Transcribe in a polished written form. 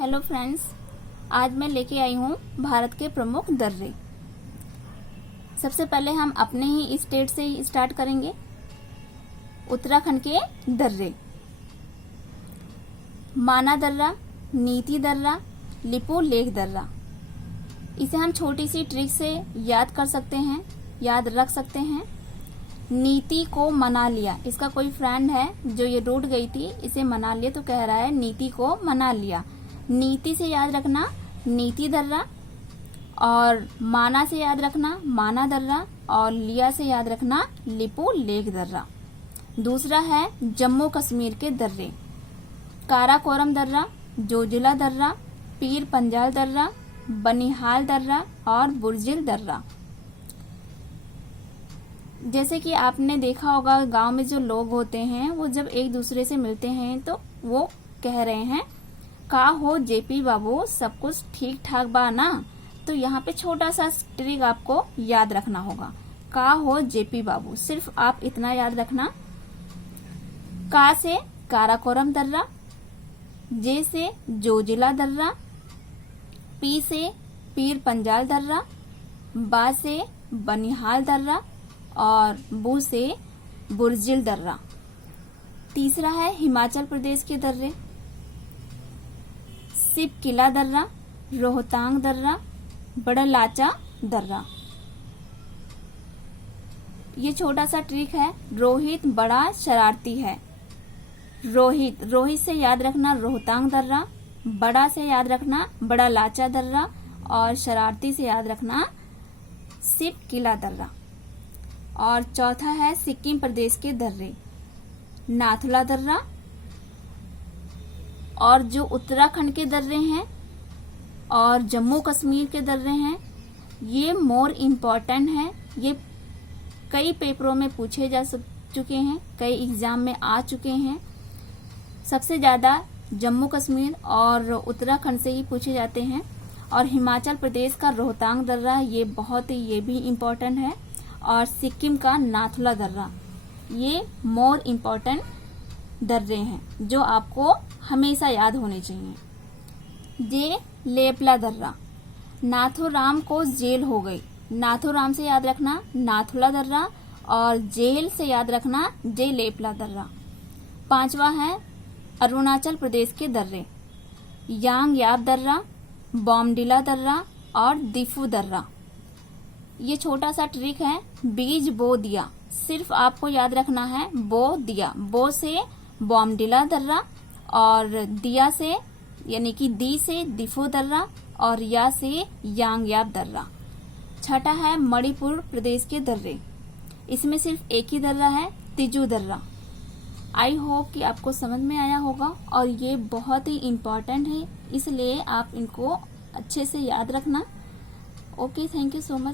Hello friends, आज मैं लेके आई हूँ भारत के प्रमुख दर्रे। सबसे पहले हम अपने ही स्टेट से ही स्टार्ट करेंगे। उत्तराखंड के दर्रे: माना दर्रा, नीति दर्रा, लिपू लेक दर्रा। इसे हम छोटी सी ट्रिक से याद कर सकते हैं, याद रख सकते हैं। नीति को मना लिया, इसका कोई फ्रेंड है जो ये रूठ गई थी, इसे मना लिया तो कह रहा है नीति को मना लिया। नीति से याद रखना नीति दर्रा, और माना से याद रखना माना दर्रा, और लिया से याद रखना लिपू लेक दर्रा। दूसरा है जम्मू कश्मीर के दर्रे: काराकोरम दर्रा, जोजिला दर्रा, पीर पंजाल दर्रा, बनिहाल दर्रा और बुर्जिल दर्रा। जैसे कि आपने देखा होगा, गांव में जो लोग होते हैं वो जब एक दूसरे से मिलते हैं तो वो कह रहे हैं का हो जेपी बाबू, सब कुछ ठीक ठाक बा ना। तो यहाँ पे छोटा सा ट्रिक आपको याद रखना होगा, का हो जेपी बाबू। सिर्फ आप इतना याद रखना, का से काराकोरम दर्रा, जे से जोजिला दर्रा, पी से पीर पंजाल दर्रा, बा से बनिहाल दर्रा और बू से बुर्जिल दर्रा। तीसरा है हिमाचल प्रदेश के दर्रे: सिप किला दर्रा, रोहतांग दर्रा, बड़ा लाचा दर्रा। ये छोटा सा ट्रिक है, रोहित बड़ा शरारती है। रोहित से याद रखना रोहतांग दर्रा, बड़ा से याद रखना बड़ा लाचा दर्रा, और शरारती से याद रखना सिप किला दर्रा। और चौथा है सिक्किम प्रदेश के दर्रे: नाथुला दर्रा। और जो उत्तराखंड के दर्रे हैं और जम्मू कश्मीर के दर्रे हैं, ये मोर इम्पोर्टेंट हैं। ये कई पेपरों में पूछे जा चुके हैं, कई एग्जाम में आ चुके हैं। सबसे ज्यादा जम्मू कश्मीर और उत्तराखंड से ही पूछे जाते हैं। और हिमाचल प्रदेश का रोहतांग दर्रा, ये बहुत ही ये भी इम्पोर्टेंट है। और सिक्किम का नाथुला दर्रा, ये मोर इम्पोर्टेंट दर्रे हैं जो आपको हमेशा याद होने चाहिए। जे लेपला दर्रा: नाथूराम को जेल हो गई, नाथूराम से याद रखना नाथुला दर्रा, और जेल से याद रखना जे लेपला दर्रा। पांचवा है अरुणाचल प्रदेश के दर्रे: यांग याब दर्रा, बॉमडिला दर्रा और दिफू दर्रा। ये छोटा सा ट्रिक है, बीज बो दिया, सिर्फ आपको याद रखना है बो दिया। बो से बॉमडिला दर्रा, और दिया से यानी कि दी से दिफू दर्रा, और या से यांगयाब दर्रा। छठा है मणिपुर प्रदेश के दर्रे: इसमें सिर्फ एक ही दर्रा है, तिजू दर्रा। आई होप कि आपको समझ में आया होगा, और ये बहुत ही इम्पोर्टेंट है, इसलिए आप इनको अच्छे से याद रखना। Okay, thank you so much.